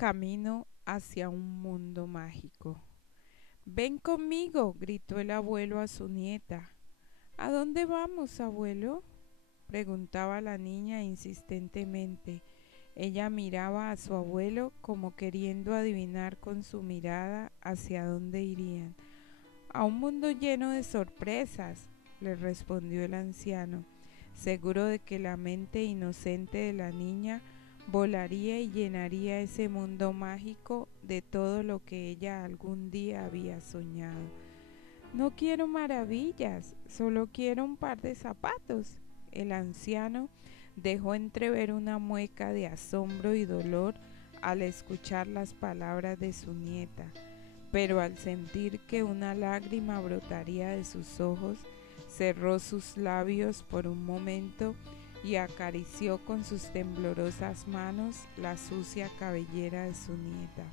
camino hacia un mundo mágico. Ven conmigo, gritó el abuelo a su nieta. ¿A dónde vamos, abuelo?, preguntaba la niña insistentemente. Ella miraba a su abuelo como queriendo adivinar con su mirada hacia dónde irían. A un mundo lleno de sorpresas, le respondió el anciano, seguro de que la mente inocente de la niña volaría y llenaría ese mundo mágico de todo lo que ella algún día había soñado. No quiero maravillas, solo quiero un par de zapatos. El anciano dejó entrever una mueca de asombro y dolor al escuchar las palabras de su nieta, pero al sentir que una lágrima brotaría de sus ojos, cerró sus labios por un momento y acarició con sus temblorosas manos la sucia cabellera de su nieta.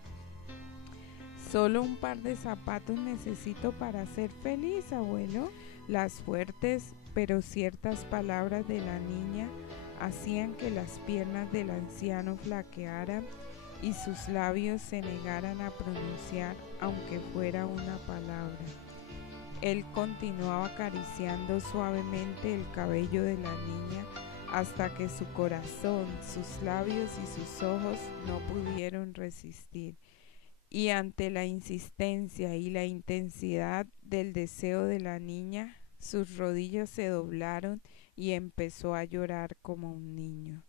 Solo un par de zapatos necesito para ser feliz, abuelo. Las fuertes pero ciertas palabras de la niña hacían que las piernas del anciano flaquearan y sus labios se negaran a pronunciar aunque fuera una palabra. Él continuaba acariciando suavemente el cabello de la niña hasta que su corazón, sus labios y sus ojos no pudieron resistir. Y ante la insistencia y la intensidad del deseo de la niña, sus rodillas se doblaron y empezó a llorar como un niño.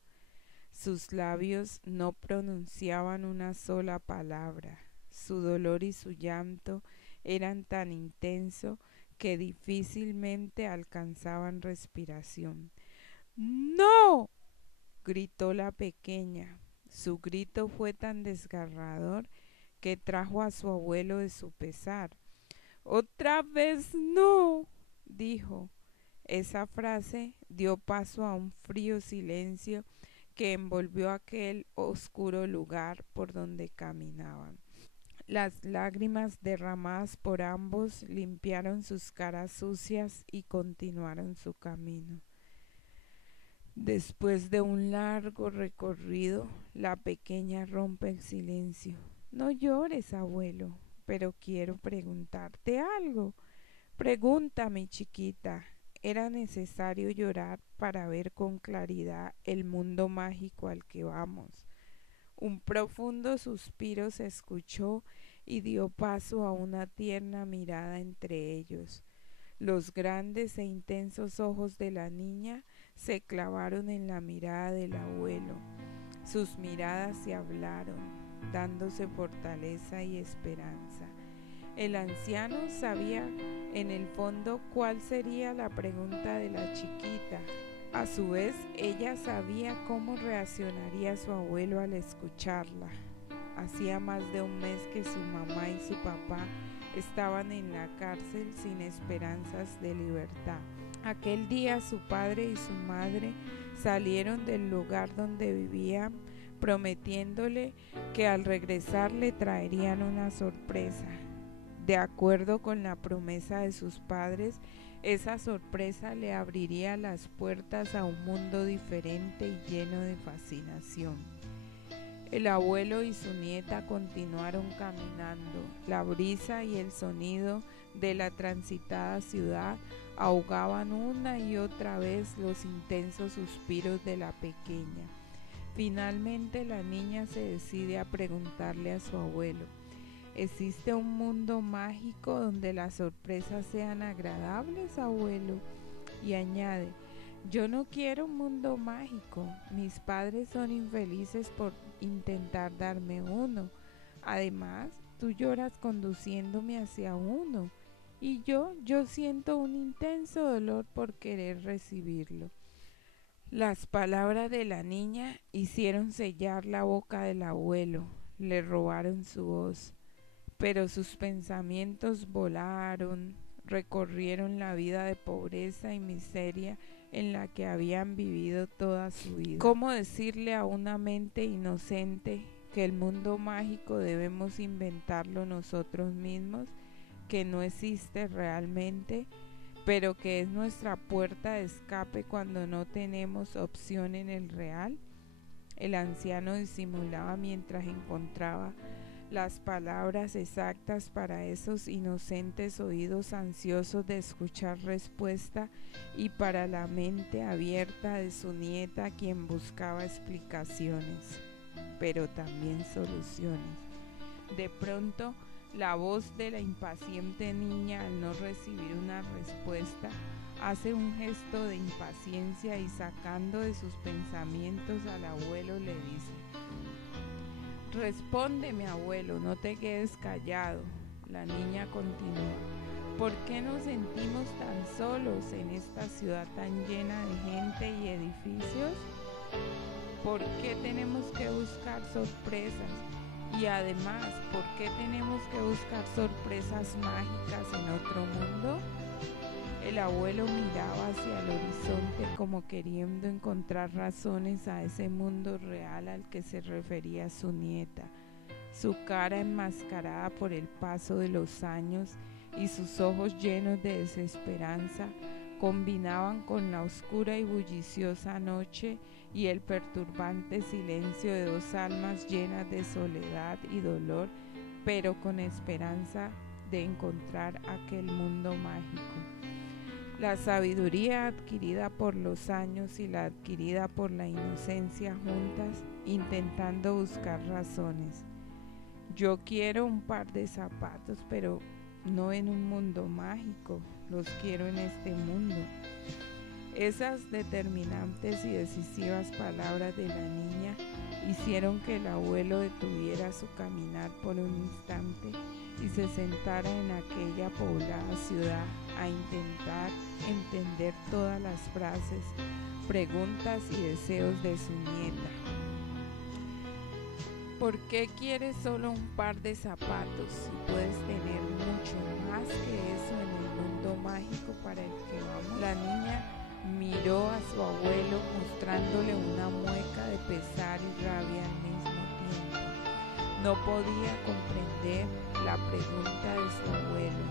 Sus labios no pronunciaban una sola palabra. Su dolor y su llanto eran tan intensos que difícilmente alcanzaban respiración. ¡No!, gritó la pequeña. Su grito fue tan desgarrador que trajo a su abuelo de su pesar. «¡Otra vez no!», dijo. Esa frase dio paso a un frío silencio que envolvió aquel oscuro lugar por donde caminaban. Las lágrimas derramadas por ambos limpiaron sus caras sucias y continuaron su camino. Después de un largo recorrido, la pequeña rompe el silencio. «No llores, abuelo, pero quiero preguntarte algo». «Pregunta, mi chiquita». Era necesario llorar para ver con claridad el mundo mágico al que vamos. Un profundo suspiro se escuchó y dio paso a una tierna mirada entre ellos. Los grandes e intensos ojos de la niña se clavaron en la mirada del abuelo. Sus miradas se hablaron, dándose fortaleza y esperanza. El anciano sabía en el fondo cuál sería la pregunta de la chiquita. A su vez, ella sabía cómo reaccionaría su abuelo al escucharla. Hacía más de un mes que su mamá y su papá estaban en la cárcel sin esperanzas de libertad. Aquel día su padre y su madre salieron del lugar donde vivían, prometiéndole que al regresar le traerían una sorpresa. De acuerdo con la promesa de sus padres, esa sorpresa le abriría las puertas a un mundo diferente y lleno de fascinación. El abuelo y su nieta continuaron caminando. La brisa y el sonido de la transitada ciudad ahogaban una y otra vez los intensos suspiros de la pequeña. Finalmente la niña se decide a preguntarle a su abuelo: ¿existe un mundo mágico donde las sorpresas sean agradables, abuelo? Y añade: yo no quiero un mundo mágico. Mis padres son infelices por intentar darme uno. Además, tú lloras conduciéndome hacia uno. Y yo siento un intenso dolor por querer recibirlo. Las palabras de la niña hicieron sellar la boca del abuelo. Le robaron su voz. Pero sus pensamientos volaron, recorrieron la vida de pobreza y miseria en la que habían vivido toda su vida. ¿Cómo decirle a una mente inocente que el mundo mágico debemos inventarlo nosotros mismos, que no existe realmente, pero que es nuestra puerta de escape cuando no tenemos opción en el real? El anciano disimulaba mientras encontraba las palabras exactas para esos inocentes oídos ansiosos de escuchar respuesta y para la mente abierta de su nieta, quien buscaba explicaciones, pero también soluciones. De pronto, la voz de la impaciente niña, al no recibir una respuesta, hace un gesto de impaciencia y, sacando de sus pensamientos al abuelo, le dice: «Respóndeme, abuelo, no te quedes callado». La niña continúa: «¿Por qué nos sentimos tan solos en esta ciudad tan llena de gente y edificios? ¿Por qué tenemos que buscar sorpresas? Y además, ¿por qué tenemos que buscar sorpresas mágicas en otro mundo?». El abuelo miraba hacia el horizonte como queriendo encontrar razones a ese mundo real al que se refería su nieta. Su cara enmascarada por el paso de los años y sus ojos llenos de desesperanza combinaban con la oscura y bulliciosa noche y el perturbante silencio de dos almas llenas de soledad y dolor, pero con esperanza de encontrar aquel mundo mágico. La sabiduría adquirida por los años y la adquirida por la inocencia juntas, intentando buscar razones. Yo quiero un par de zapatos, pero no en un mundo mágico, los quiero en este mundo. Esas determinantes y decisivas palabras de la niña hicieron que el abuelo detuviera su caminar por un instante y se sentara en aquella poblada ciudad a intentar entender todas las frases, preguntas y deseos de su nieta. ¿Por qué quieres solo un par de zapatos si puedes tener mucho más que eso en el mundo mágico para el que vamos? La niña miró a su abuelo mostrándole una mueca de pesar y rabia al mismo tiempo. No podía comprender la pregunta de su abuelo.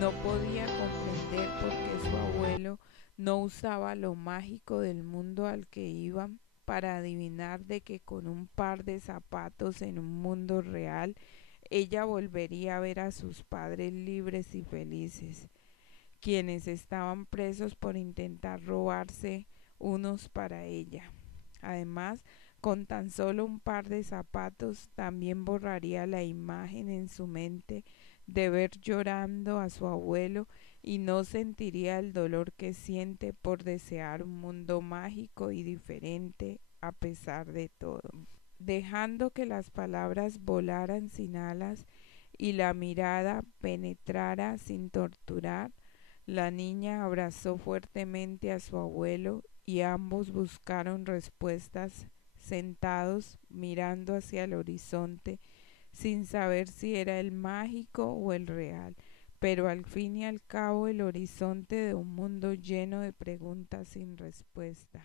No podía comprender por qué su abuelo no usaba lo mágico del mundo al que iban para adivinar de que con un par de zapatos en un mundo real ella volvería a ver a sus padres libres y felices, quienes estaban presos por intentar robarse unos para ella. Además, con tan solo un par de zapatos también borraría la imagen en su mente de ver llorando a su abuelo y no sentiría el dolor que siente por desear un mundo mágico y diferente a pesar de todo. Dejando que las palabras volaran sin alas y la mirada penetrara sin torturar, la niña abrazó fuertemente a su abuelo y ambos buscaron respuestas sentados mirando hacia el horizonte sin saber si era el mágico o el real, pero al fin y al cabo el horizonte de un mundo lleno de preguntas sin respuesta.